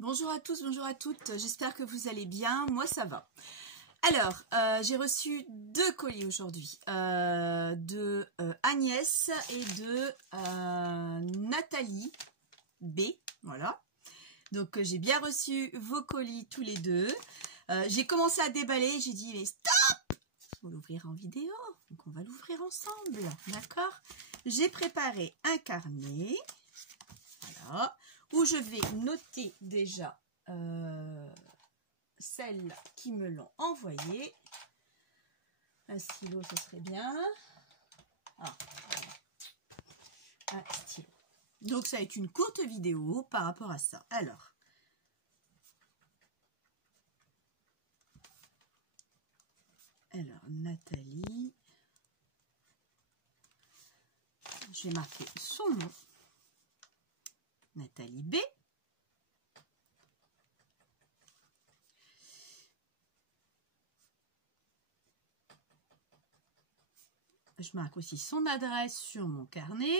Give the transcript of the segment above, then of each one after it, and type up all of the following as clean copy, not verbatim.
Bonjour à tous, bonjour à toutes, j'espère que vous allez bien, moi ça va. Alors, j'ai reçu 2 colis aujourd'hui, de Agnès et de Nathalie B, voilà. Donc j'ai bien reçu vos colis tous les deux. J'ai commencé à déballer, j'ai dit mais stop, il faut l'ouvrir en vidéo, donc on va l'ouvrir ensemble, d'accord. J'ai préparé un carnet, voilà, où je vais noter déjà celles qui me l'ont envoyé. Un stylo, ce serait bien. Ah, un stylo. Donc ça va être une courte vidéo par rapport à ça. Alors, Nathalie, je vais marquer son nom. Nathalie B. Je marque aussi son adresse sur mon carnet.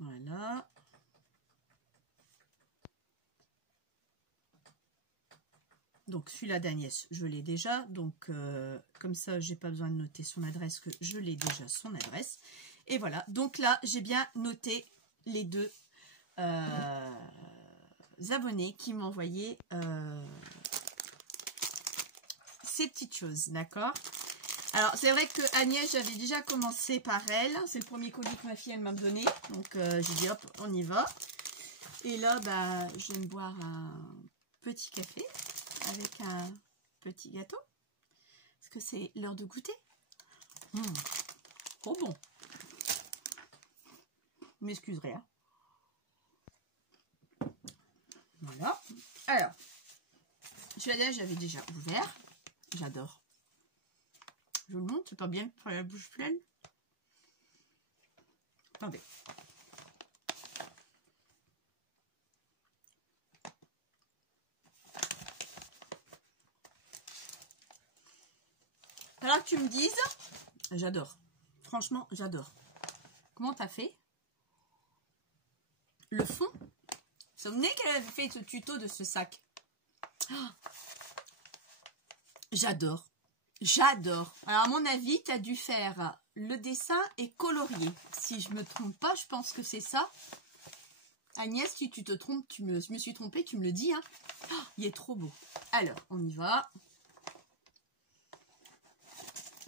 Voilà. Donc celui-là d'Agnès, je l'ai déjà. Donc comme ça, j'ai pas besoin de noter son adresse, que je l'ai déjà son adresse. Et voilà. Donc là, j'ai bien noté les 2 abonnés qui m'ont envoyé ces petites choses, d'accord. Alors c'est vrai que Agnès, j'avais déjà commencé par elle, c'est le premier colis que ma fille elle m'a donné, donc j'ai dit hop, on y va. Et là bah je vais me boire un petit café avec un petit gâteau, parce que c'est l'heure de goûter. Trop bon, vous m'excuserez, hein. Voilà. Alors celui-là j'avais déjà ouvert, j'adore. Je vous le montre, c'est pas bien pour la bouche pleine. Attendez. Alors que tu me dises, j'adore. Franchement, j'adore. Comment t'as fait? Le fond? Vous vous souvenez qu'elle avait fait ce tuto de ce sac? Oh, j'adore. J'adore. Alors à mon avis, tu as dû faire le dessin et colorier. Si je me trompe pas, je pense que c'est ça. Agnès, si tu te trompes, je me suis trompée, tu me le dis, hein. Oh, il est trop beau. Alors, on y va.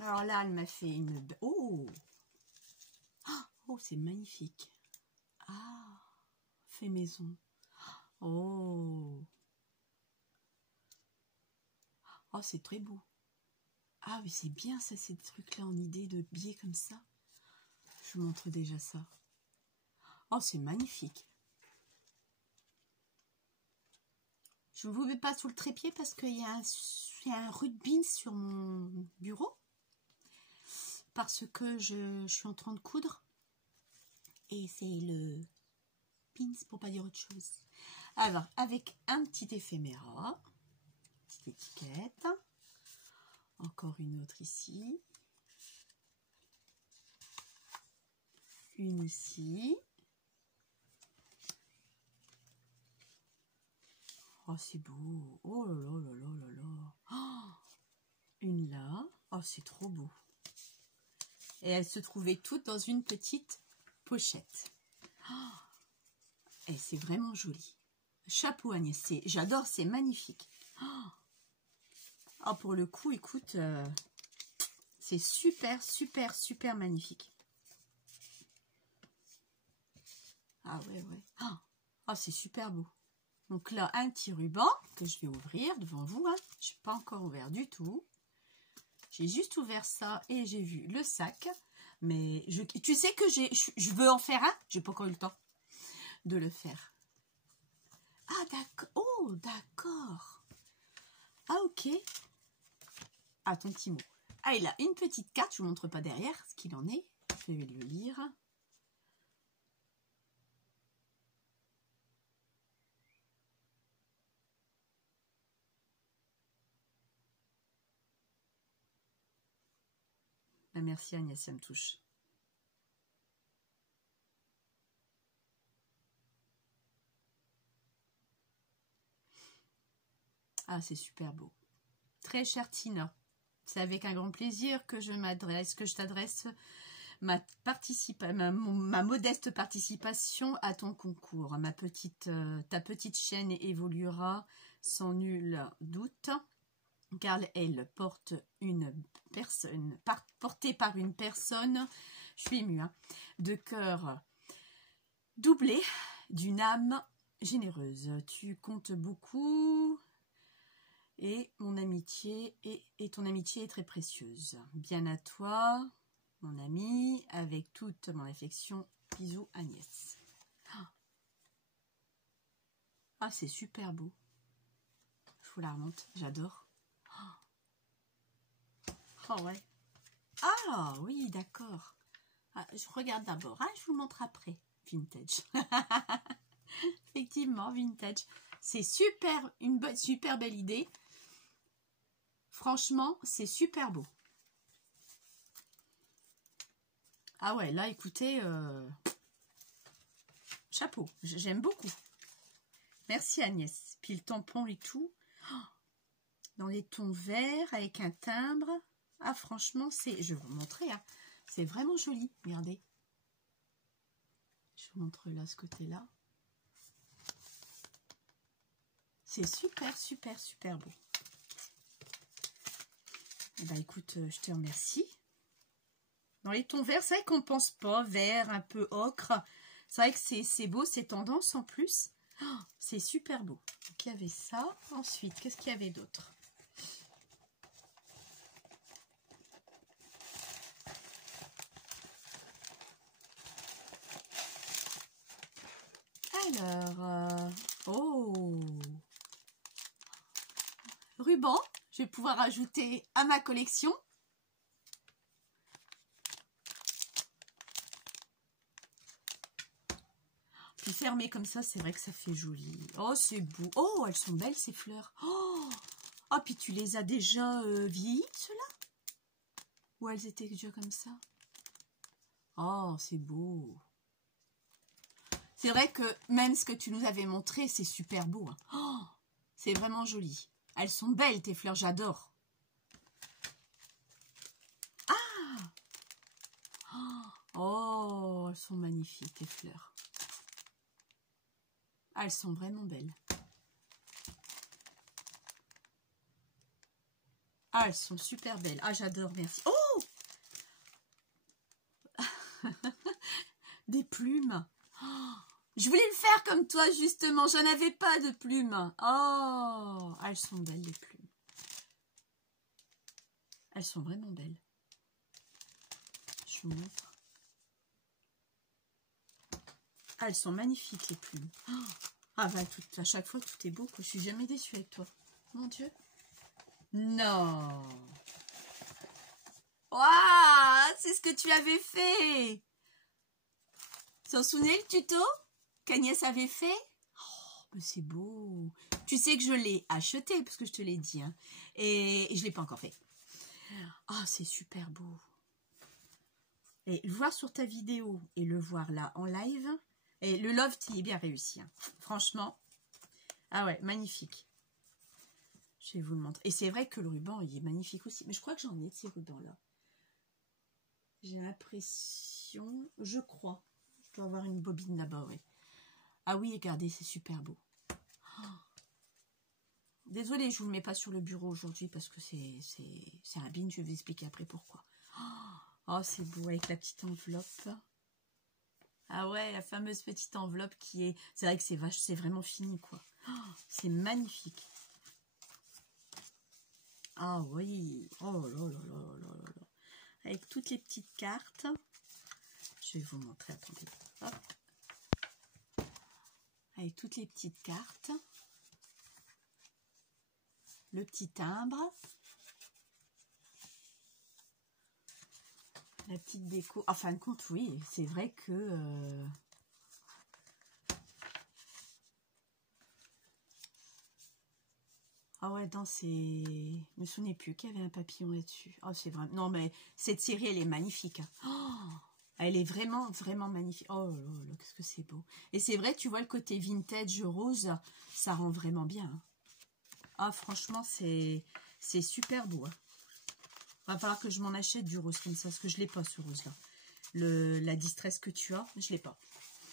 Alors là, elle m'a fait une... Oh, oh, c'est magnifique. Ah, fait maison. Oh. Oh, c'est très beau. Ah oui, c'est bien ça, ces trucs-là en idée de biais comme ça. Je vous montre déjà ça. Oh, c'est magnifique. Je ne vous mets pas sous le trépied parce qu'il y a un rugby sur mon bureau. Parce que je suis en train de coudre. Et c'est le pins pour pas dire autre chose. Alors, avec un petit éphéméra. Petite étiquette. Encore une autre ici. Une ici. Oh, c'est beau. Oh là là là là là là. Oh, une là. Oh, c'est trop beau. Et elles se trouvaient toutes dans une petite pochette. Oh, et c'est vraiment joli. Chapeau Agnès. J'adore, c'est magnifique. Oh, pour le coup, écoute, c'est super, super, super magnifique. Ah ouais, ouais. Oh, c'est super beau. Donc là, un petit ruban que je vais ouvrir devant vous. Hein. Je n'ai pas encore ouvert du tout. J'ai juste ouvert ça et j'ai vu le sac. Mais tu sais que je veux en faire un. J'ai pas encore eu le temps de le faire. Ah, d'accord. Oh, d'accord. Ah, ok. Ah, ton petit mot. Ah, il a une petite carte. Je ne vous montre pas derrière ce qu'il en est. Je vais le lire. Ah, merci Agnès, ça me touche. Ah, c'est super beau. Très chère Tina, c'est avec un grand plaisir que je t'adresse ma modeste participation à ton concours. Ta petite chaîne évoluera sans nul doute, car elle portée par une personne, je suis émue, hein, de cœur doublé d'une âme généreuse. Tu comptes beaucoup et mon amitié et ton amitié est très précieuse. Bien à toi, mon ami, avec toute mon affection. Bisous, Agnès. Ah, c'est super beau. Je vous la remonte, j'adore. Oh ouais. Ah oui, d'accord. Ah, je regarde d'abord, hein, je vous le montre après. Vintage. Effectivement, vintage. C'est super, super belle idée. Franchement, c'est super beau. Ah ouais, là, écoutez, chapeau, j'aime beaucoup. Merci Agnès. Puis le tampon et tout, dans les tons verts, avec un timbre. Ah, franchement, c'est... Je vais vous montrer, hein. C'est vraiment joli, regardez. Je vous montre là, ce côté-là. C'est super, super, super beau. Eh ben, écoute, je te remercie. Dans les tons verts, c'est vrai qu'on ne pense pas, vert, un peu ocre. C'est vrai que c'est beau, c'est tendance en plus. Oh, c'est super beau. Donc, il y avait ça. Ensuite, qu'est-ce qu'il y avait d'autre? Alors, oh, ruban, je vais pouvoir ajouter à ma collection. Puis fermé comme ça, c'est vrai que ça fait joli. Oh, c'est beau. Oh, elles sont belles ces fleurs. Oh, ah, puis tu les as déjà vieillies, ceux-là? Ou elles étaient déjà comme ça? Oh, c'est beau. C'est vrai que même ce que tu nous avais montré, c'est super beau. Hein. Oh, c'est vraiment joli. Elles sont belles, tes fleurs, j'adore. Ah! Oh, elles sont magnifiques, tes fleurs. Ah, elles sont vraiment belles. Ah, elles sont super belles. Ah, j'adore, merci. Oh! Des plumes. Oh, je voulais le faire comme toi, justement. J'en avais pas de plumes. Oh, elles sont belles, les plumes. Elles sont vraiment belles. Je vous montre. Ah, elles sont magnifiques, les plumes. Oh, ah, bah, à chaque fois, tout est beau. Je suis jamais déçue avec toi. Mon Dieu. Non. Waouh, c'est ce que tu avais fait. T'en souvenez le tuto qu'Agnès avait fait? Oh, mais c'est beau. Tu sais que je l'ai acheté, parce que je te l'ai dit. Hein, et je ne l'ai pas encore fait. Ah, c'est super beau. Et le voir sur ta vidéo et le voir là en live. Et le loft, il est bien réussi. Hein. Franchement. Ah ouais, magnifique. Je vais vous le montrer. Et c'est vrai que le ruban, il est magnifique aussi. Mais je crois que j'en ai de ces rubans-là. J'ai l'impression... Je crois. Je dois avoir une bobine là-bas, ouais. Ah oui, regardez, c'est super beau. Oh. Désolée, je vous le mets pas sur le bureau aujourd'hui parce que c'est un bin. Je vais vous expliquer après pourquoi. Oh, c'est beau avec la petite enveloppe. Ah ouais, la fameuse petite enveloppe qui est... C'est vrai que c'est vraiment fini, quoi. Oh, c'est magnifique. Ah oui. Oh là là là là là là. Avec toutes les petites cartes. Je vais vous montrer, attendez. Hop. Avec toutes les petites cartes. Le petit timbre. La petite déco. En fin de compte, oui, c'est vrai que... Ah ouais, non, c'est... Je me souvenais plus qu'il y avait un papillon là-dessus. Oh, c'est vraiment... Non, mais cette série, elle est magnifique. Hein. Oh, elle est vraiment, vraiment magnifique. Oh là là, qu'est-ce que c'est beau. Et c'est vrai, tu vois, le côté vintage rose, ça rend vraiment bien. Hein. Ah, franchement, c'est super beau. Hein. Va falloir que je m'en achète du rose comme ça, parce que je l'ai pas ce rose-là. La distress que tu as, je l'ai pas.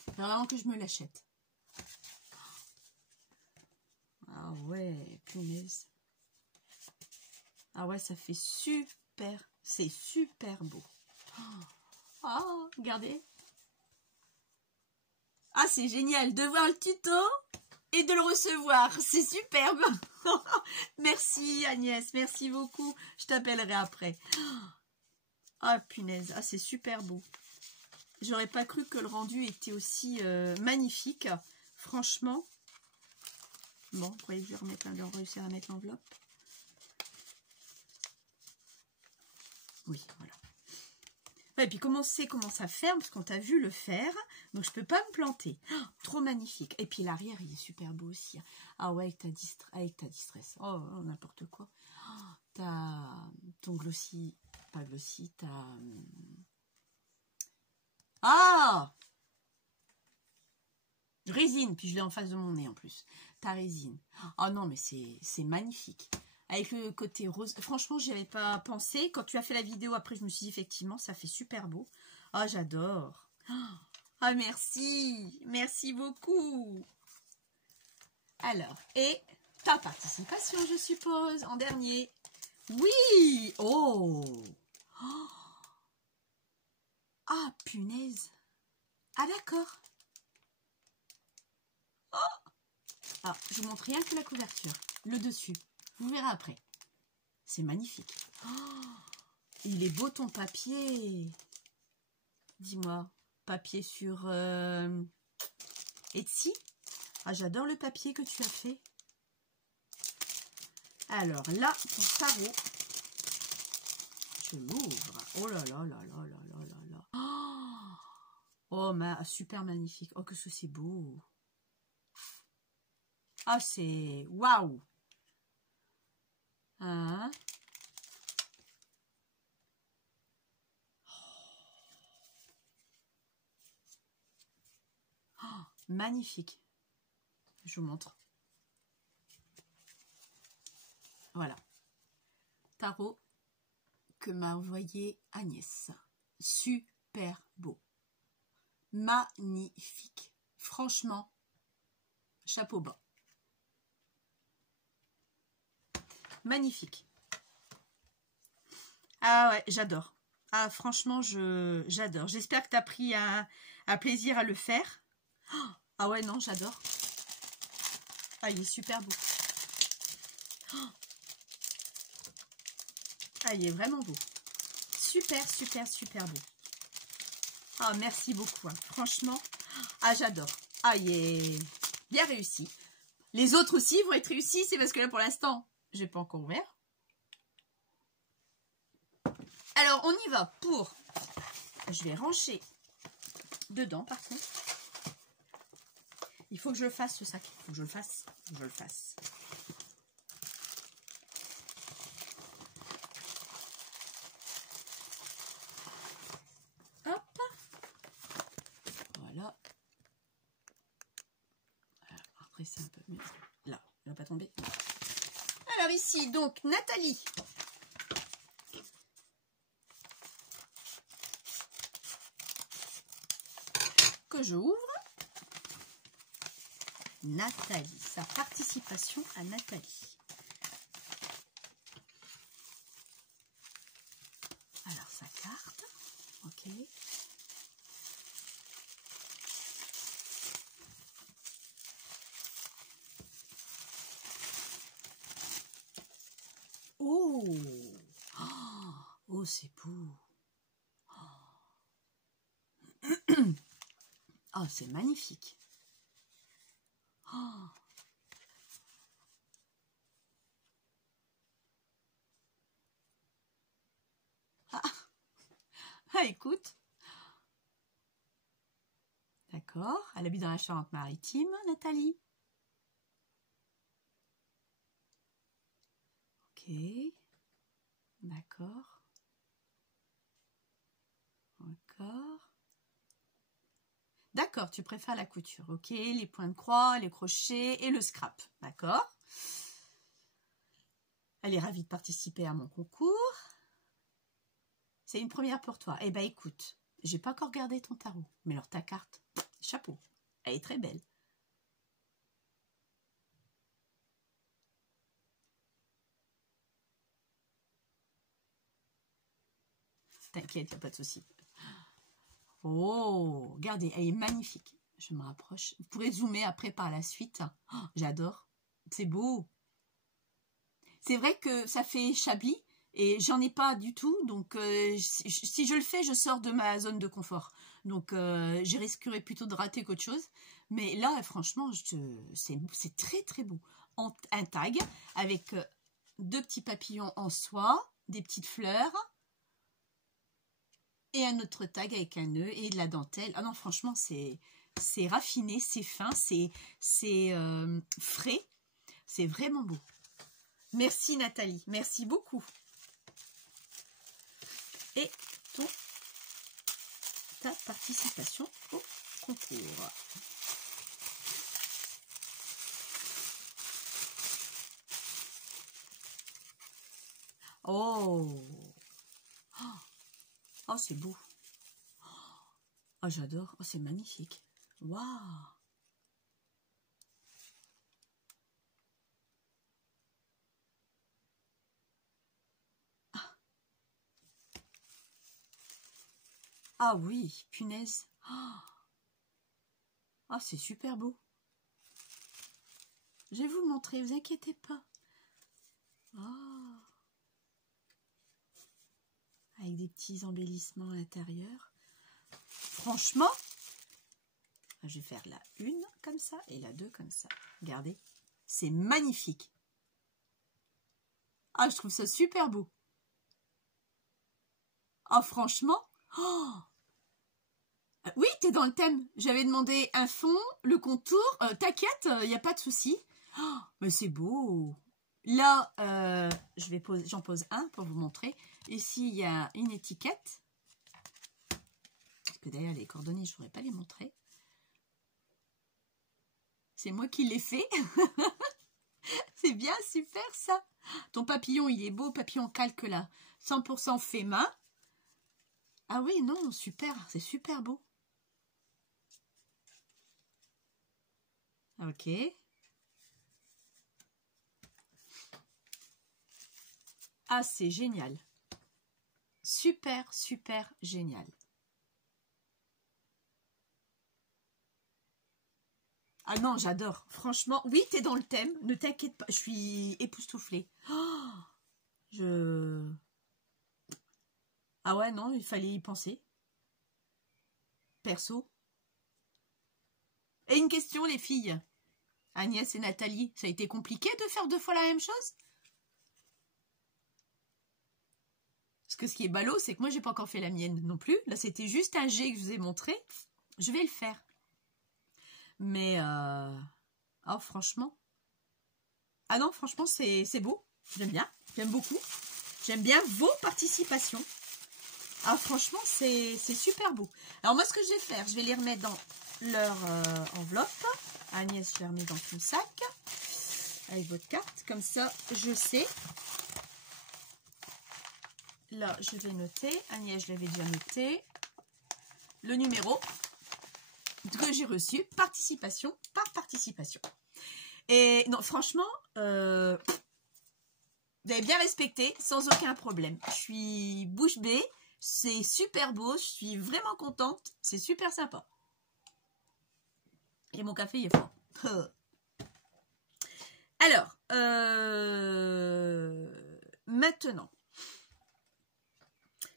Il faut vraiment que je me l'achète. Ah ouais, punaise. Ah ouais, ça fait super. C'est super beau. Ah, regardez. Ah, c'est génial de voir le tuto et de le recevoir. C'est superbe. Merci Agnès, merci beaucoup. Je t'appellerai après. Ah, punaise. Ah, c'est super beau. J'aurais pas cru que le rendu était aussi magnifique. Franchement. Bon, vous croyez que je vais réussir à mettre l'enveloppe? Oui, voilà. Ouais, et puis comment c'est, comment ça ferme, parce qu'on t'a vu le faire, donc je peux pas me planter. Oh, trop magnifique. Et puis l'arrière, il est super beau aussi. Ah ouais, avec ta distress. Oh, n'importe quoi. Oh, t'as ton glossy, pas glossy, t'as... Ah, résine, puis je l'ai en face de mon nez en plus. Ta résine. Oh non, mais c'est magnifique. Avec le côté rose. Franchement, j'y avais pas pensé. Quand tu as fait la vidéo, après, je me suis dit, effectivement, ça fait super beau. Ah, j'adore. Ah, merci. Merci beaucoup. Alors, et ta participation, je suppose, en dernier. Oui. Oh. Ah, punaise. Ah, d'accord. Oh. Alors, je vous montre rien que la couverture. Le dessus. Vous verrez après. C'est magnifique. Oh, il est beau ton papier. Dis-moi, papier sur Etsy. Ah, j'adore le papier que tu as fait. Alors là, ton tarot. Je l'ouvre. Oh là là là là là là là là. Oh, super magnifique. Oh, que c'est beau. Ah, c'est... Waouh. Hein? Oh, magnifique. Je vous montre. Voilà. Tarot que m'a envoyé Agnès. Super beau. Magnifique. Franchement, chapeau bas. Magnifique. Ah ouais, j'adore. Ah, franchement, j'adore. J'espère que tu as pris un plaisir à le faire. Ah ouais, non, j'adore. Ah, il est super beau. Ah, il est vraiment beau. Super, super, super beau. Ah, merci beaucoup. Hein. Franchement, ah, j'adore. Ah, il est bien réussi. Les autres aussi vont être réussis. C'est parce que là, pour l'instant, je n'ai pas encore ouvert. Alors, on y va pour... Je vais ranger dedans, par contre. Il faut que je le fasse, ce sac. Il faut que je le fasse. Il faut que je le fasse. Hop. Voilà. Après, c'est un peu mieux. Là, il ne va pas tomber. Alors ici, donc, Nathalie. Que je ouvre. Nathalie, sa participation à Nathalie. Alors, sa carte. Ok. Oh, oh, c'est beau. Oh, c'est magnifique. Oh. Ah, écoute. D'accord. Elle habite dans la Charente-Maritime, Nathalie. Ok. D'accord. Encore. D'accord, tu préfères la couture. Ok, les points de croix, les crochets et le scrap. D'accord. Elle est ravie de participer à mon concours. C'est une première pour toi. Eh ben écoute, j'ai pas encore regardé ton tarot, mais alors ta carte, chapeau, elle est très belle. T'inquiète, il n'y a pas de souci. Oh, regardez, elle est magnifique. Je me rapproche. Vous pourrez zoomer après par la suite. Oh, j'adore. C'est beau. C'est vrai que ça fait chablis et j'en ai pas du tout. Donc, si je le fais, je sors de ma zone de confort. Donc, je risquerais plutôt de rater qu'autre chose. Mais là, franchement, c'est très, très beau. Un tag avec 2 petits papillons en soie, des petites fleurs. Et un autre tag avec un nœud et de la dentelle. Ah non, franchement, c'est raffiné, c'est fin, c'est frais. C'est vraiment beau. Merci Nathalie, merci beaucoup. Et ta participation au concours. Oh, oh c'est beau. Oh, j'adore. Oh, c'est magnifique. Waouh. Ah oui, punaise. Ah, c'est super beau. Je vais vous le montrer, vous inquiétez pas. Oh. Avec des petits embellissements à l'intérieur. Franchement, je vais faire la 1 comme ça et la 2 comme ça. Regardez, c'est magnifique. Ah, je trouve ça super beau. Ah, franchement. Oh. Oui, t'es dans le thème. J'avais demandé un fond, le contour. T'inquiète, il n'y a pas de souci. Oh, mais c'est beau. Là, j'en pose un pour vous montrer. Ici, il y a une étiquette. Parce que d'ailleurs, les coordonnées, je ne pourrais pas les montrer. C'est moi qui l'ai fait. C'est bien, super ça. Ton papillon, il est beau, papillon calque là. 100% fait main. Ah oui, non, super, c'est super beau. Ok. Ah, c'est génial. Super, super génial. Ah non, j'adore. Franchement, oui, t'es dans le thème. Ne t'inquiète pas, je suis époustouflée. Oh, Ah ouais, non, il fallait y penser. Perso. Et une question, les filles. Agnès et Nathalie, ça a été compliqué de faire 2 fois la même chose? Parce que ce qui est ballot, c'est que moi, j'ai pas encore fait la mienne non plus. Là, c'était juste un G que je vous ai montré. Je vais le faire. Mais, oh, franchement. Ah non, franchement, c'est beau. J'aime bien. J'aime beaucoup. J'aime bien vos participations. Ah, franchement, c'est super beau. Alors, moi, ce que je vais faire, je vais les remettre dans leur enveloppe. Agnès, je les remets dans ton sac. Avec votre carte. Comme ça, je sais. Là, je vais noter. Agnès, je l'avais déjà noté. Le numéro que j'ai reçu. Participation par participation. Et non, franchement, vous avez bien respecté sans aucun problème. Je suis bouche bée. C'est super beau. Je suis vraiment contente. C'est super sympa. Et mon café, il est fort. Alors, maintenant,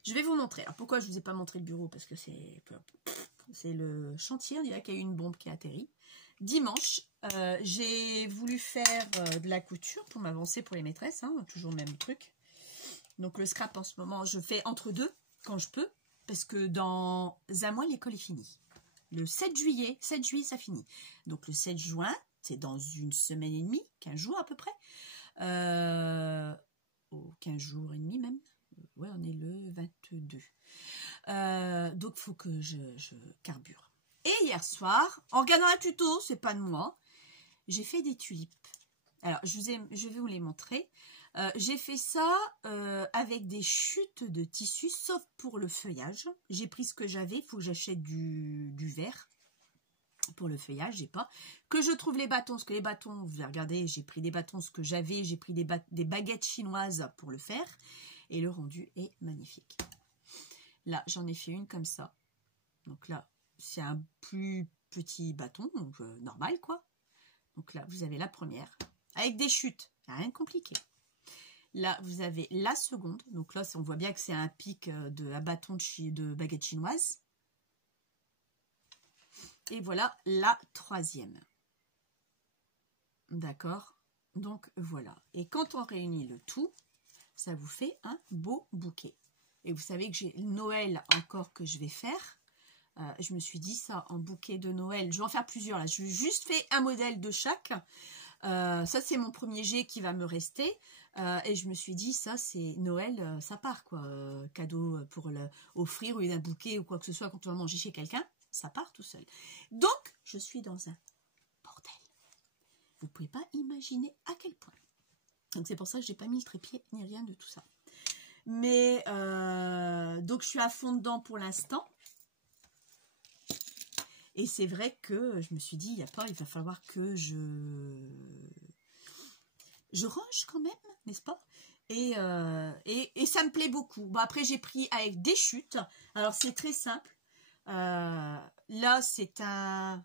je vais vous montrer. Alors, pourquoi je ne vous ai pas montré le bureau? Parce que c'est le chantier. Il y a qu'il y a eu une bombe qui a atterri. Dimanche, j'ai voulu faire de la couture pour m'avancer pour les maîtresses. Hein, toujours le même truc. Donc, le scrap, en ce moment, je fais entre deux quand je peux. Parce que dans un mois, l'école est finie. Le 7 juillet, ça finit. Donc, le 7 juin, c'est dans une semaine et demie, 15 jours à peu près. 15 jours et demi même. Ouais, on est le 22. Donc, il faut que je carbure. Et hier soir, en regardant un tuto, c'est pas de moi, j'ai fait des tulipes. Alors, je vais vous les montrer. J'ai fait ça avec des chutes de tissu, sauf pour le feuillage. J'ai pris ce que j'avais, il faut que j'achète du vert. Pour le feuillage, j'ai pas. Que je trouve les bâtons, parce que les bâtons, vous allez regarder, j'ai pris des bâtons, ce que j'avais, j'ai pris des baguettes chinoises pour le faire. Et le rendu est magnifique. Là, j'en ai fait une comme ça. Donc là, c'est un plus petit bâton, donc normal quoi. Donc là, vous avez la première, avec des chutes, rien de compliqué. Là, vous avez la seconde. Donc là, on voit bien que c'est un pic de un bâton de baguette chinoise. Et voilà la troisième. D'accord? Donc voilà. Et quand on réunit le tout, ça vous fait un beau bouquet. Et vous savez que j'ai Noël encore que je vais faire. Je me suis dit ça en bouquet de Noël. Je vais en faire plusieurs là. Je vais juste faire un modèle de chaque. Ça c'est mon premier jet qui va me rester. Et je me suis dit ça c'est Noël, ça part quoi. Cadeau pour offrir ou un bouquet ou quoi que ce soit quand on va manger chez quelqu'un. Ça part tout seul. Donc, je suis dans un bordel. Vous ne pouvez pas imaginer à quel point. Donc, c'est pour ça que je n'ai pas mis le trépied ni rien de tout ça. Mais, donc, je suis à fond dedans pour l'instant. Et c'est vrai que je me suis dit, il va falloir que je range quand même, n'est-ce pas? Et ça me plaît beaucoup. Bon, après, j'ai pris avec des chutes. Alors, c'est très simple. Là, c'est un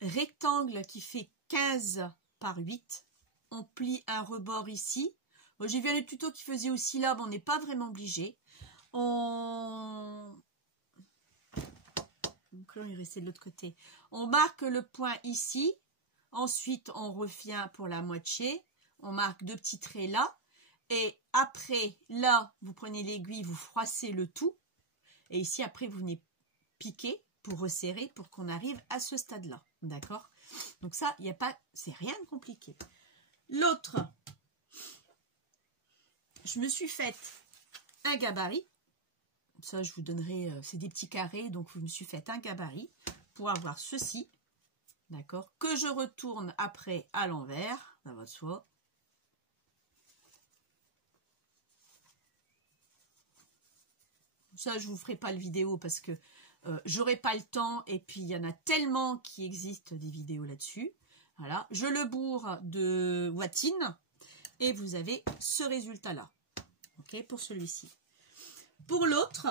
rectangle qui fait 15 par 8. On plie un rebord ici. Bon, j'ai vu un tuto qui faisait aussi là, mais on n'est pas vraiment obligé. Donc là, il restait de l'autre côté. On marque le point ici. Ensuite, on revient pour la moitié. On marque 2 petits traits là. Et après, là, vous prenez l'aiguille, vous froissez le tout. Et ici, après, vous venez piquer pour resserrer pour qu'on arrive à ce stade là, d'accord? Donc ça, il n'y a pas, c'est rien de compliqué. L'autre, je me suis fait un gabarit, ça je vous donnerai, c'est des petits carrés, donc je me suis fait un gabarit pour avoir ceci, d'accord, que je retourne après à l'envers, ça va de soi. Ça je vous ferai pas le vidéo parce que j'aurai pas le temps et puis il y en a tellement qui existent des vidéos là-dessus. Voilà, je le bourre de watine et vous avez ce résultat-là. Ok, pour celui-ci. Pour l'autre,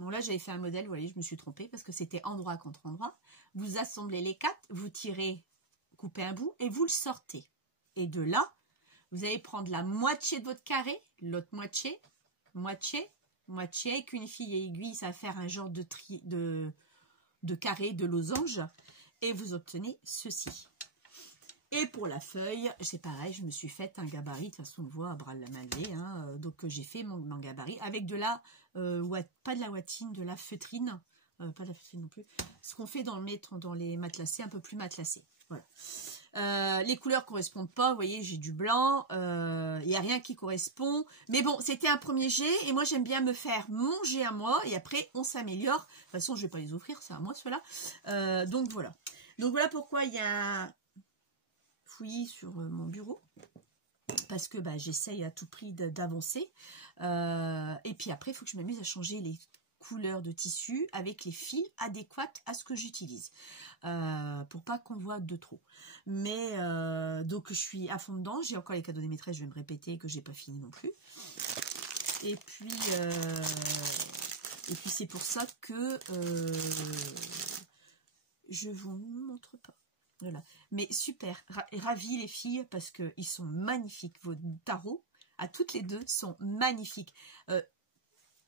bon là j'avais fait un modèle, vous voyez, je me suis trompée parce que c'était endroit contre endroit. Vous assemblez les 4, vous tirez, coupez un bout et vous le sortez. Et de là, vous allez prendre la moitié de votre carré, l'autre moitié, moitié, avec une fille et aiguille, ça va faire un genre de carré, de losange, et vous obtenez ceci. Et pour la feuille, c'est pareil, je me suis fait un gabarit, de toute façon on voit à bras de la main levée, hein, donc j'ai fait mon gabarit avec de la, pas de la watine, de la feutrine, pas de la feutrine non plus, ce qu'on fait dans les matelassés, un peu plus matelassés, voilà. Les couleurs correspondent pas, vous voyez, j'ai du blanc, il n'y a rien qui correspond, mais bon, c'était un premier jet, et moi j'aime bien me faire mon jet à moi, et après on s'améliore. De toute façon je vais pas les offrir, c'est à moi ceux-là, donc voilà pourquoi il y a un fouillis sur mon bureau, parce que bah, j'essaye à tout prix d'avancer, et puis après il faut que je m'amuse à changer les couleurs de tissu avec les fils adéquates à ce que j'utilise, pour pas qu'on voit de trop. Mais donc je suis à fond dedans, j'ai encore les cadeaux des maîtresses, je vais me répéter que j'ai pas fini non plus. Et puis c'est pour ça que je vous montre pas. Voilà. Mais super, ravis les filles parce que ils sont magnifiques. Vos tarots à toutes les deux sont magnifiques.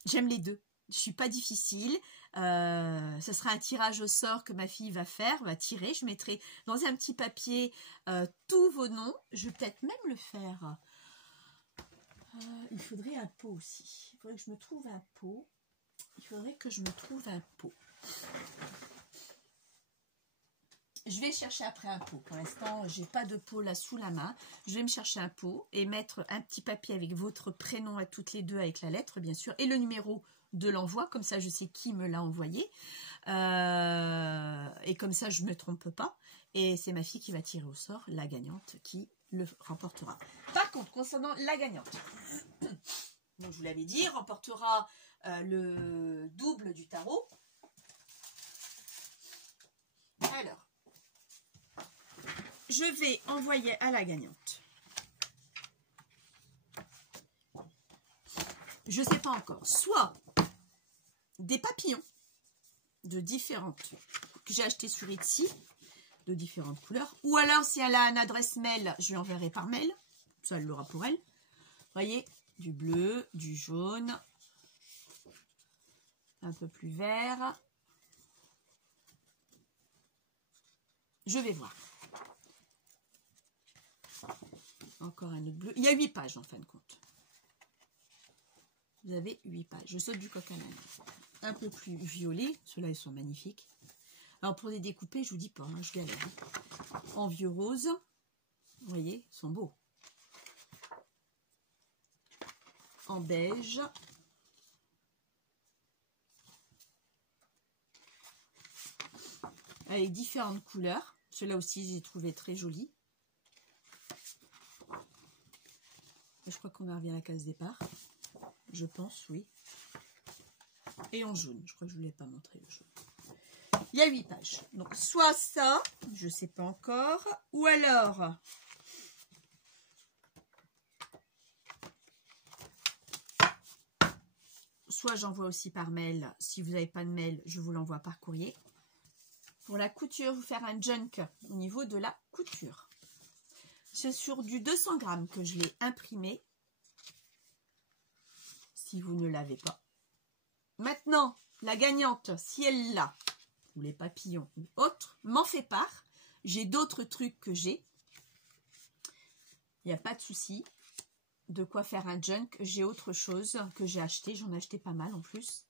J'aime les deux. Je suis pas difficile. Ce sera un tirage au sort que ma fille va faire, va tirer. Je mettrai dans un petit papier tous vos noms. Je vais peut-être même le faire. Il faudrait un pot aussi. Il faudrait que je me trouve un pot. Je vais chercher après un pot. Pour l'instant, j'ai pas de pot là sous la main. Je vais me chercher un pot et mettre un petit papier avec votre prénom à toutes les deux, avec la lettre bien sûr, et le numéro de l'envoi. Comme ça, je sais qui me l'a envoyé. Et comme ça, je me trompe pas. Et c'est ma fille qui va tirer au sort la gagnante qui le remportera. Par contre, concernant la gagnante, donc je vous l'avais dit, remportera le double du tarot. Alors, je vais envoyer à la gagnante. Je ne sais pas encore. Soit des papillons de différentes que j'ai acheté sur Etsy, de différentes couleurs. Ou alors, si elle a une adresse mail, je lui enverrai par mail. Ça, elle l'aura pour elle. Vous voyez, du bleu, du jaune, un peu plus vert. Je vais voir. Encore un autre bleu. Il y a 8 pages en fin de compte. Vous avez 8 pages. Je saute du coq à l'âne. Un peu plus violet. Ceux-là, ils sont magnifiques. Alors, pour les découper, je vous dis pas, hein, je galère. En vieux rose. Vous voyez, ils sont beaux. En beige. Avec différentes couleurs. Ceux-là aussi, j'ai trouvé très jolis. Je crois qu'on en revient à la case départ. Je pense, oui. Et en jaune. Je crois que je ne vous l'ai pas montré, le jaune. Il y a 8 pages. Donc, soit ça, je ne sais pas encore. Ou alors, soit j'envoie aussi par mail. Si vous n'avez pas de mail, je vous l'envoie par courrier. Pour la couture, vous faire un junk au niveau de la couture. C'est sur du 200 grammes que je l'ai imprimé. Si vous ne l'avez pas. Maintenant, la gagnante, si elle l'a, ou les papillons ou autres, m'en fait part. J'ai d'autres trucs que j'ai. Il n'y a pas de souci. De quoi faire un junk. J'ai autre chose que j'ai acheté. J'en ai acheté pas mal en plus.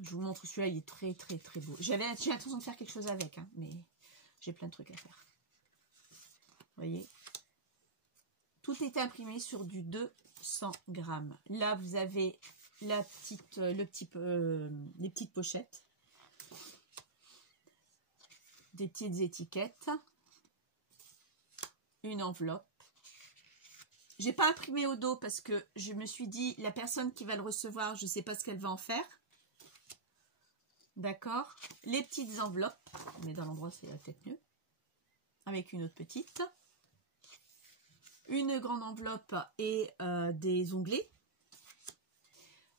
Je vous montre celui-là, il est très très très beau. J'ai l'intention de faire quelque chose avec, hein, mais j'ai plein de trucs à faire. Vous voyez, tout est imprimé sur du 200 grammes. Là, vous avez la petite, les petites pochettes, des petites étiquettes, une enveloppe. J'ai pas imprimé au dos parce que je me suis dit, la personne qui va le recevoir, je ne sais pas ce qu'elle va en faire. D'accord. Les petites enveloppes, mais dans l'endroit c'est peut-être mieux. Avec une autre petite. Une grande enveloppe et des onglets.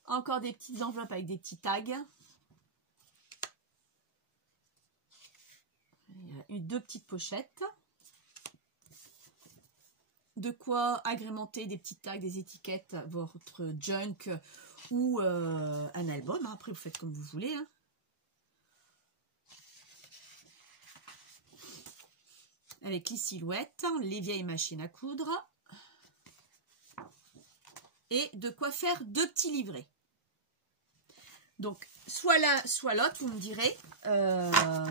Encore des petites enveloppes avec des petits tags. Il y a 2 petites pochettes. De quoi agrémenter des petits tags, des étiquettes, votre junk ou un album. Après, vous faites comme vous voulez. Hein. Avec les silhouettes, les vieilles machines à coudre. Et de quoi faire 2 petits livrets. Donc, soit l'un, soit l'autre, vous me direz.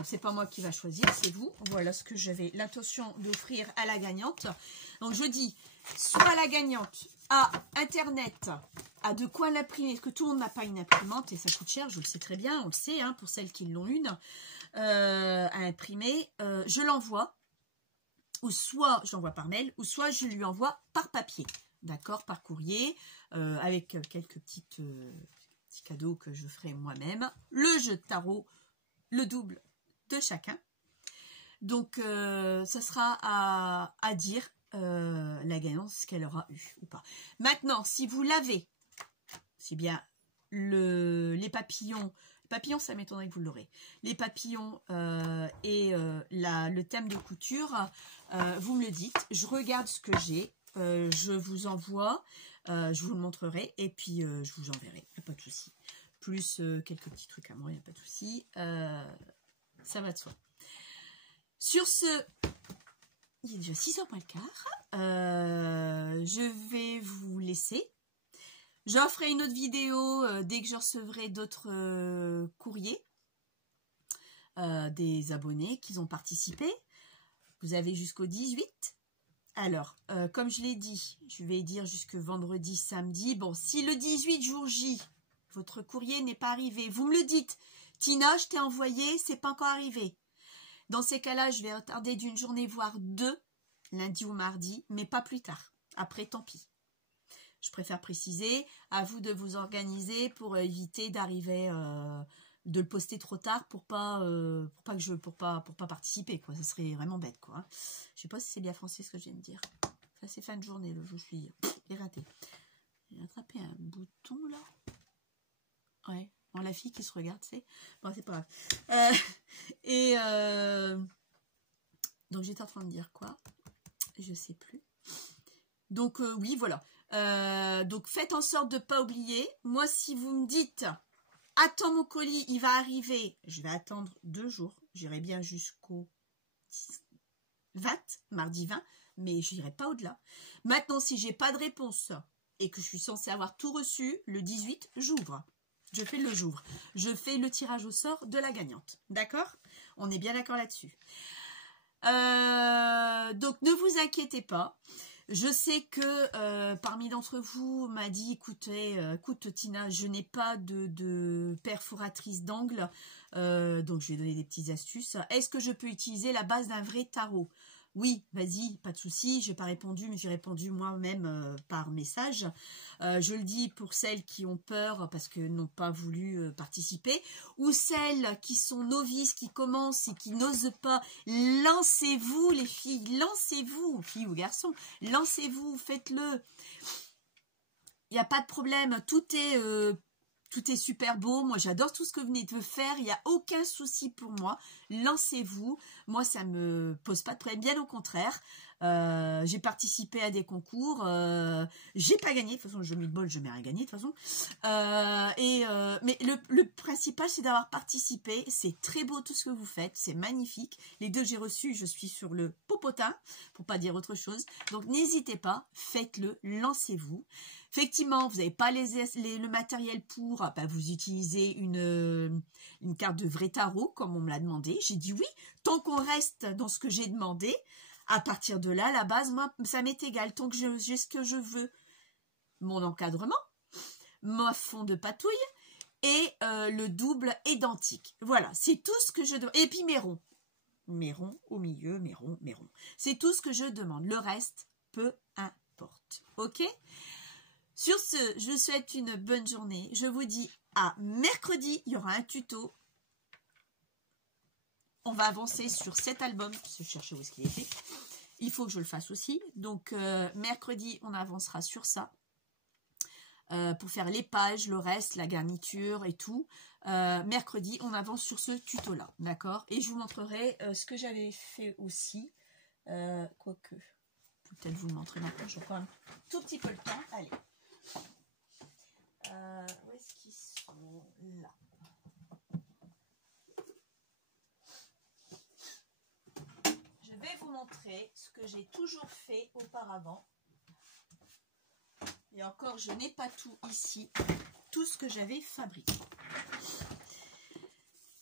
C'est pas moi qui va choisir, c'est vous. Voilà ce que j'avais l'intention d'offrir à la gagnante. Donc, je dis, soit la gagnante a Internet, a de quoi l'imprimer, parce que tout le monde n'a pas une imprimante et ça coûte cher, je le sais très bien, on le sait, hein, pour celles qui l'ont une, à imprimer. Je l'envoie, ou soit je l'envoie par mail, ou soit je lui envoie par papier. D'accord, par courrier, avec quelques petits cadeaux que je ferai moi-même. Le jeu de tarot, le double de chacun. Donc, ça sera à dire la gagnante ce qu'elle aura eu ou pas. Maintenant, si vous l'avez, c'est bien les papillons. Les papillons, ça m'étonnerait que vous l'aurez. Les papillons et le thème de couture, vous me le dites. Je regarde ce que j'ai. Je vous envoie, je vous le montrerai et puis je vous enverrai, il n'y a pas de souci. Plus quelques petits trucs à moi, il n'y a pas de souci. Ça va de soi. Sur ce, il est déjà 6h moins le quart. Je vais vous laisser. J'en ferai une autre vidéo dès que je recevrai d'autres courriers des abonnés qui ont participé. Vous avez jusqu'au 18. Alors, comme je l'ai dit, je vais dire jusque vendredi, samedi. Bon, si le 18 jour J, votre courrier n'est pas arrivé, vous me le dites. Tina, je t'ai envoyé, c'est pas encore arrivé. Dans ces cas-là, je vais retarder d'une journée, voire 2, lundi ou mardi, mais pas plus tard. Après, tant pis. Je préfère préciser, à vous de vous organiser pour éviter d'arriver, de le poster trop tard pour pas participer, quoi. Ça serait vraiment bête, quoi. Hein. Je sais pas si c'est bien français ce que je viens de dire. Ça, c'est fin de journée, là. Je suis éreintée. J'ai attrapé un bouton, là. Ouais. Bon, la fille qui se regarde, c'est... Bon, c'est pas grave. Donc, j'étais en train de dire quoi? Je sais plus. Donc, oui, voilà. Donc, faites en sorte de ne pas oublier. Moi, si vous me dites, attends mon colis, il va arriver, je vais attendre 2 jours. J'irai bien jusqu'au 20, mardi 20, mais je n'irai pas au-delà. Maintenant, si j'ai pas de réponse et que je suis censée avoir tout reçu, le 18, j'ouvre. Je fais le tirage au sort de la gagnante. D'accord? On est bien d'accord là-dessus. Donc, ne vous inquiétez pas. Je sais que parmi d'entre vous m'a dit, écoute Tina, je n'ai pas de perforatrice d'angle, donc je vais donner des petites astuces. Est-ce que je peux utiliser la base d'un vrai tarot? Oui, vas-y, pas de souci. Je n'ai pas répondu, mais j'ai répondu moi-même par message. Je le dis pour celles qui ont peur parce que n'ont pas voulu participer, ou celles qui sont novices, qui commencent et qui n'osent pas. Lancez-vous, les filles, lancez-vous, filles ou garçons, lancez-vous, faites-le. Il n'y a pas de problème, tout est super beau. Moi, j'adore tout ce que vous venez de faire. Il n'y a aucun souci pour moi. Lancez-vous. Moi, ça ne me pose pas de problème. Bien au contraire. J'ai participé à des concours. J'ai pas gagné. De toute façon, je mets de bol, je n'ai rien gagné. De toute façon. Mais le principal, c'est d'avoir participé. C'est très beau tout ce que vous faites. C'est magnifique. Les 2 que j'ai reçus, je suis sur le popotin. Pour pas dire autre chose. Donc, n'hésitez pas. Faites-le. Lancez-vous. Effectivement, vous n'avez pas le matériel pour, vous utilisez une carte de vrai tarot, comme on me l'a demandé. J'ai dit oui, tant qu'on reste dans ce que j'ai demandé, à partir de là, la base, moi, ça m'est égal, tant que j'ai ce que je veux. Mon encadrement, mon fond de patouille et le double identique. Voilà, c'est tout ce que je demande. Et puis mes ronds. Mes ronds au milieu, mes ronds. C'est tout ce que je demande. Le reste, peu importe. Ok ? Sur ce, je vous souhaite une bonne journée. Je vous dis à mercredi, il y aura un tuto. On va avancer sur cet album. Je cherchais où est-ce qu'il était. Il faut que je le fasse aussi. Donc, mercredi, on avancera sur ça. Pour faire les pages, le reste, la garniture et tout. Mercredi, on avance sur ce tuto-là. D'accord? Et je vous montrerai ce que j'avais fait aussi. Quoique, peut-être vous le montrer maintenant. Je prends un tout petit peu le temps. Allez. Où est-ce qu'ils sont? Là. Je vais vous montrer ce que j'ai toujours fait auparavant. Et encore, je n'ai pas tout ici. Tout ce que j'avais fabriqué.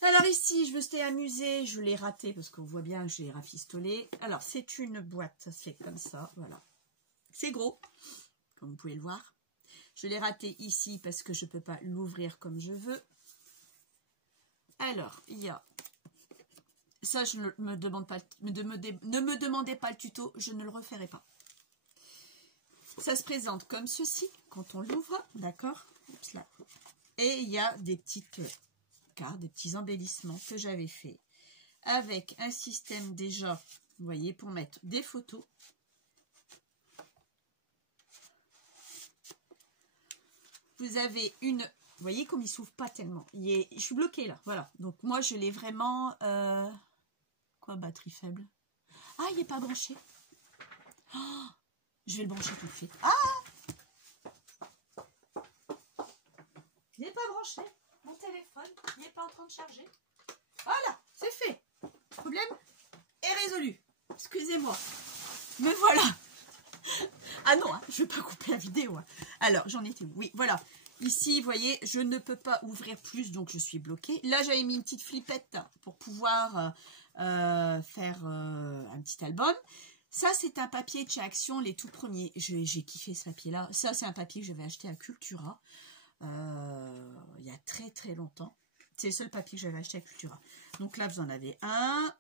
Alors ici, je me suis amusée. Je l'ai raté parce qu'on voit bien que j'ai rafistolé. Alors, c'est une boîte. Ça se fait comme ça. Voilà. C'est gros, comme vous pouvez le voir. Je l'ai raté ici parce que je ne peux pas l'ouvrir comme je veux. Alors, il y a... Ça, je ne me demande pas... Ne me demandez pas le tuto, je ne le referai pas. Ça se présente comme ceci, quand on l'ouvre, d'accord? Et il y a des petites cartes, des petits embellissements que j'avais fait. Avec un système déjà, vous voyez, pour mettre des photos. Vous avez une... Vous voyez comme il ne s'ouvre pas tellement. Je suis bloquée là, voilà. Donc moi je l'ai vraiment... Quoi, batterie faible? Ah, il n'est pas branché. Oh, je vais le brancher tout de suite. Ah! Il n'est pas branché. Mon téléphone, il n'est pas en train de charger. Voilà, c'est fait. Problème est résolu. Excusez-moi. Me voilà. Ah non, hein, je ne vais pas couper la vidéo. Hein. Alors, j'en étais où? Oui, voilà. Ici, vous voyez, je ne peux pas ouvrir plus, donc je suis bloquée. Là, j'avais mis une petite flippette pour pouvoir faire un petit album. Ça, c'est un papier de chez Action, les tout premiers. J'ai kiffé ce papier-là. Ça, c'est un papier que j'avais acheté à Cultura il y a très très longtemps. C'est le seul papier que j'avais acheté à Cultura. Donc là, vous en avez un.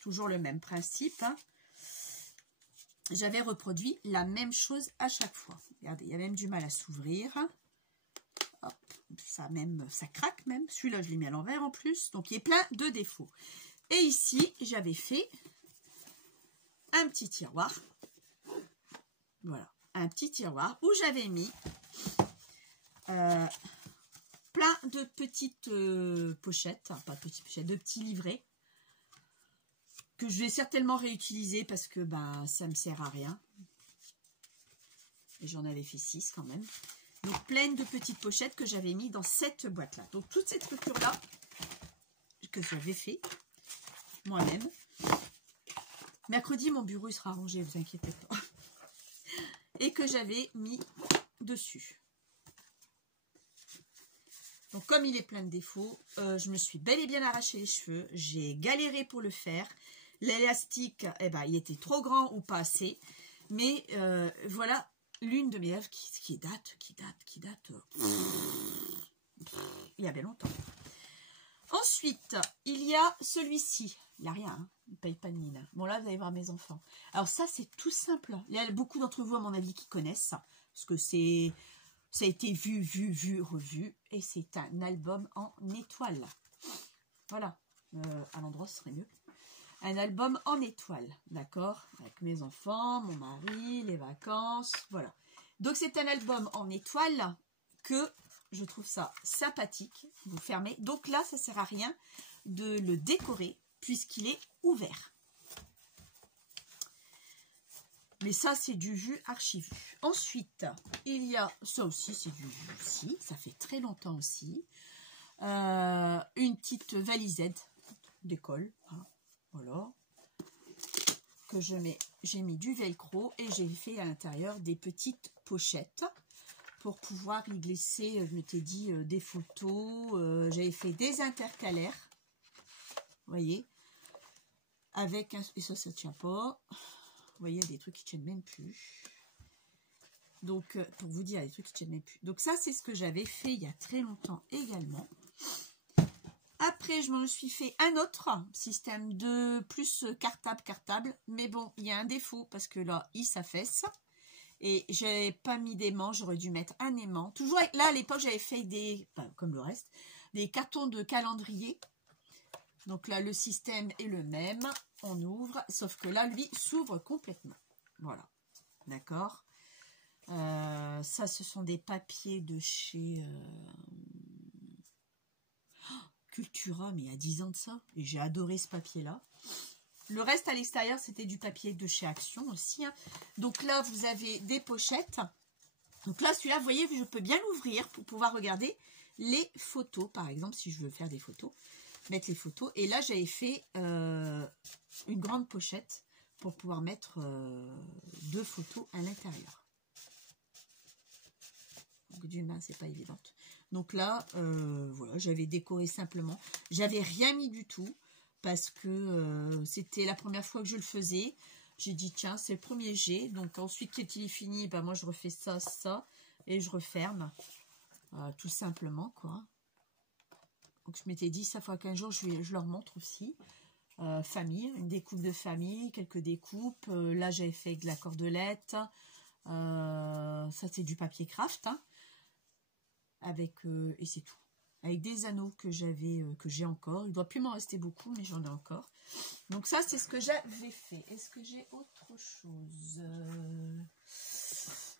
Toujours le même principe. Hein. j'avais reproduit la même chose à chaque fois. Regardez, il y a même du mal à s'ouvrir. Hop, ça craque même. Celui-là, je l'ai mis à l'envers en plus. Donc, il est plein de défauts. Et ici, j'avais fait un petit tiroir. Voilà, un petit tiroir où j'avais mis plein de petites pochettes. Enfin, pas de petites pochettes, de petits livrets. Que je vais certainement réutiliser parce que bah, ça me sert à rien. Et j'en avais fait 6 quand même. Donc, pleine de petites pochettes que j'avais mis dans cette boîte-là. Donc, toute cette structure-là que j'avais fait moi-même. Mercredi, mon bureau il sera rangé, vous inquiétez pas. Et que j'avais mis dessus. Donc, comme il est plein de défauts, je me suis bel et bien arraché les cheveux. J'ai galéré pour le faire. L'élastique, eh ben, il était trop grand ou pas assez. Mais voilà l'une de mes œuvres qui date. Il y avait longtemps. Ensuite, il y a celui-ci. Il n'y a rien, hein. Il ne paye pas de mine. Bon, là, vous allez voir mes enfants. Alors, ça, c'est tout simple. Il y a beaucoup d'entre vous, à mon avis, qui connaissent ça. Parce que ça a été vu, revu. Et c'est un album en étoile. Voilà. À l'endroit, ce serait mieux. Un album en étoile. D'accord? Avec mes enfants, mon mari, les vacances. Voilà. Donc, c'est un album en étoile que je trouve ça sympathique. Vous fermez. Donc là, ça ne sert à rien de le décorer puisqu'il est ouvert. Mais ça, c'est du vu archi-vu. Ensuite, il y a, ça aussi, c'est du vu aussi. Ça fait très longtemps aussi. Une petite valisette d'école. Hein, voilà. Que j'ai mis du velcro et j'ai fait à l'intérieur des petites pochettes pour pouvoir y glisser, je m'étais dit, des photos. J'avais fait des intercalaires. Vous voyez, avec un... Et ça ne tient pas. Vous voyez, il y a des trucs qui ne tiennent même plus. Donc, pour vous dire, il y a des trucs qui ne tiennent même plus. Donc, ça, c'est ce que j'avais fait il y a très longtemps également. Après, je me suis fait un autre système de plus cartable. Mais bon, il y a un défaut parce que là, il s'affaisse. Et je n'avais pas mis d'aimant, j'aurais dû mettre un aimant. Toujours, là, à l'époque, j'avais fait des, enfin, comme le reste, des cartons de calendrier. Donc là, le système est le même. On ouvre, sauf que là, lui, s'ouvre complètement. Voilà. D'accord. Ça, ce sont des papiers de chez Cultura, mais il y a 10 ans de ça. Et j'ai adoré ce papier-là. Le reste à l'extérieur, c'était du papier de chez Action aussi. Hein. Donc là, vous avez des pochettes. Donc là, celui-là, vous voyez, je peux bien l'ouvrir pour pouvoir regarder les photos. Par exemple, si je veux faire des photos, mettre les photos. Et là, j'avais fait une grande pochette pour pouvoir mettre 2 photos à l'intérieur. Donc d'une main, c'est pas évident. Donc là, voilà, j'avais décoré simplement. J'avais rien mis du tout. Parce que c'était la première fois que je le faisais. J'ai dit, tiens, c'est le premier jet. Donc ensuite, quand il est fini, ben, moi, je refais ça, et je referme. Tout simplement, quoi. Donc, je m'étais dit, ça fera qu'un jour, je leur montre aussi. Famille, une découpe de famille, quelques découpes. Là, j'avais fait de la cordelette. Ça, c'est du papier craft. Hein, avec, et c'est tout. Avec des anneaux que j'ai encore. Il ne doit plus m'en rester beaucoup, mais j'en ai encore. Donc ça, c'est ce que j'avais fait. Est-ce que j'ai autre chose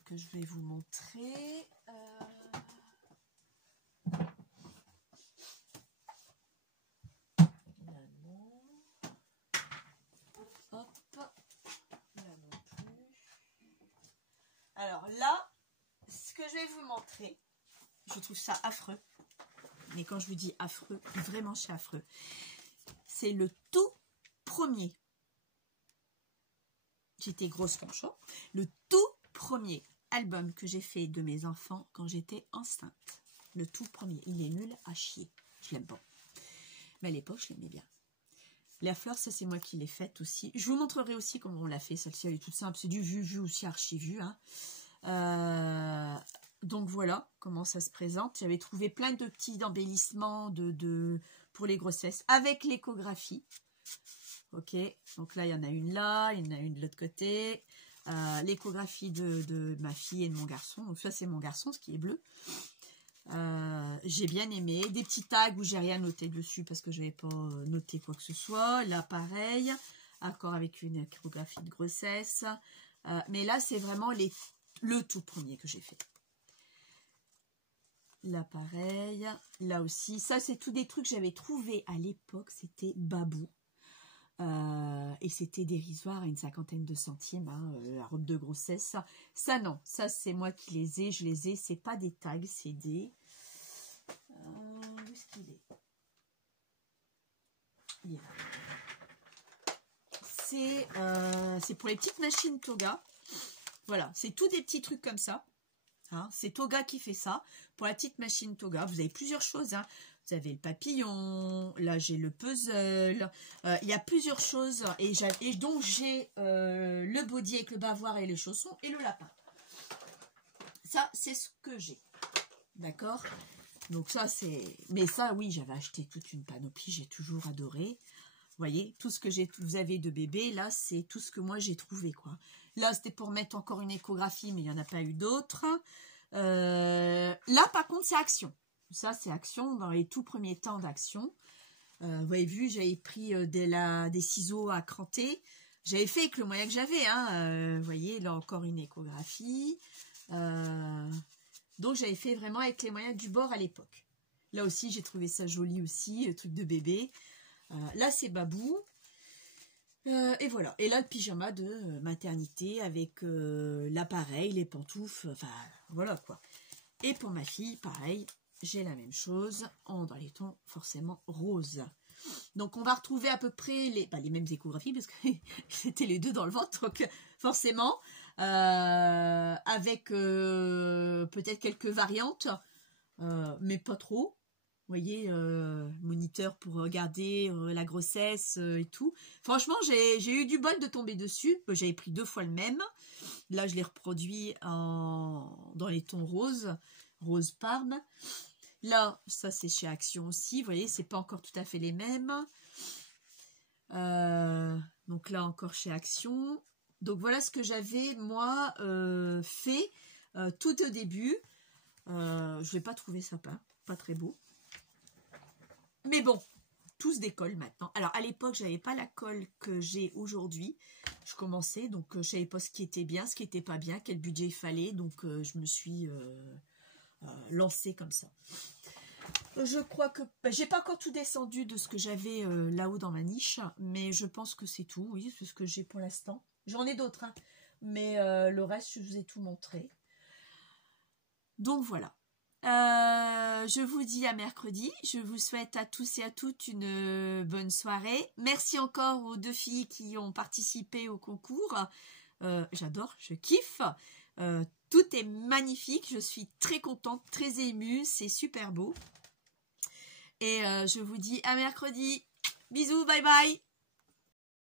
que je vais vous montrer Hop. Là non plus. Alors là, ce que je vais vous montrer, je trouve ça affreux. Mais quand je vous dis affreux, vraiment c'est affreux. C'est le tout premier. J'étais grosse comme ça. Le tout premier album que j'ai fait de mes enfants quand j'étais enceinte. Le tout premier. Il est nul à chier. Je l'aime pas. Mais à l'époque, je l'aimais bien. La fleur, ça c'est moi qui l'ai faite aussi. Je vous montrerai aussi comment on l'a fait. Celle-ci, elle est toute simple. C'est du vu aussi, archi-vu. Hein. Donc voilà comment ça se présente. J'avais trouvé plein de petits embellissements pour les grossesses avec l'échographie. Ok, donc là il y en a une là, il y en a une de l'autre côté. l'échographie de ma fille et de mon garçon. Donc ça c'est mon garçon, ce qui est bleu. J'ai bien aimé. Des petits tags où j'ai rien noté dessus parce que je n'avais pas noté quoi que ce soit. Là pareil, accord avec une échographie de grossesse. Mais là c'est vraiment le tout premier que j'ai fait. Là pareil, là aussi, ça c'est tous des trucs que j'avais trouvé à l'époque, c'était Babou. Et c'était dérisoire à une 50aine de centimes, hein, la robe de grossesse. Ça non, ça c'est moi qui les ai, je les ai, c'est pas des tags, c'est des... où est-ce qu'il est? Il est là. C'est pour les petites machines Toga. Voilà, c'est tous des petits trucs comme ça. Hein, c'est Toga qui fait ça. Pour la petite machine Toga, vous avez plusieurs choses. Hein. Vous avez le papillon, là j'ai le puzzle. Il y a plusieurs choses. Et donc j'ai le body avec le bavoir et les chaussons et le lapin. Ça, c'est ce que j'ai. D'accord? Donc ça, c'est... Mais ça, oui, j'avais acheté toute une panoplie. J'ai toujours adoré. Vous voyez, tout ce que vous avez de bébé, là, c'est tout ce que moi j'ai trouvé, quoi. Là, c'était pour mettre encore une échographie, mais il n'y en a pas eu d'autres. Là, par contre, c'est Action. Ça, c'est Action dans les tout premiers temps d'Action. Vous avez vu, j'avais pris des ciseaux à cranter. J'avais fait avec le moyen que j'avais. Hein. Vous voyez, là encore une échographie. Donc, j'avais fait vraiment avec les moyens du bord à l'époque. Là aussi, j'ai trouvé ça joli aussi, truc de bébé. Là, c'est Babou. Et voilà. Et là, le pyjama de maternité avec l'appareil, les pantoufles. Enfin, voilà quoi. Et pour ma fille, pareil, j'ai la même chose dans les tons forcément roses. Donc, on va retrouver à peu près les mêmes échographies parce que c'était les deux dans le ventre. Donc, forcément, avec peut-être quelques variantes, mais pas trop. Vous voyez, moniteur pour regarder la grossesse et tout. Franchement, j'ai eu du bol de tomber dessus. J'avais pris 2 fois le même. Là, je l'ai reproduit dans les tons roses, rose parme. Là, ça c'est chez Action aussi. Vous voyez, c'est pas encore tout à fait les mêmes. Donc là, encore chez Action. Donc voilà ce que j'avais, moi, fait tout au début. Je vais pas trouver ça pas très beau. Mais bon, tout se décolle maintenant. Alors, à l'époque, je n'avais pas la colle que j'ai aujourd'hui. Je commençais, donc je ne savais pas ce qui était bien, ce qui n'était pas bien, quel budget il fallait. Donc, je me suis lancée comme ça. Je crois que... j'ai pas encore tout descendu de ce que j'avais là-haut dans ma niche. Mais je pense que c'est tout, oui, c'est ce que j'ai pour l'instant. J'en ai d'autres, hein, mais le reste, je vous ai tout montré. Donc, voilà. Je vous dis à mercredi. Je vous souhaite à tous et à toutes une bonne soirée. Merci encore aux 2 filles qui ont participé au concours. J'adore, je kiffe. Tout est magnifique. Je suis très contente, très émue. C'est super beau. Et je vous dis à mercredi. Bisous, bye bye.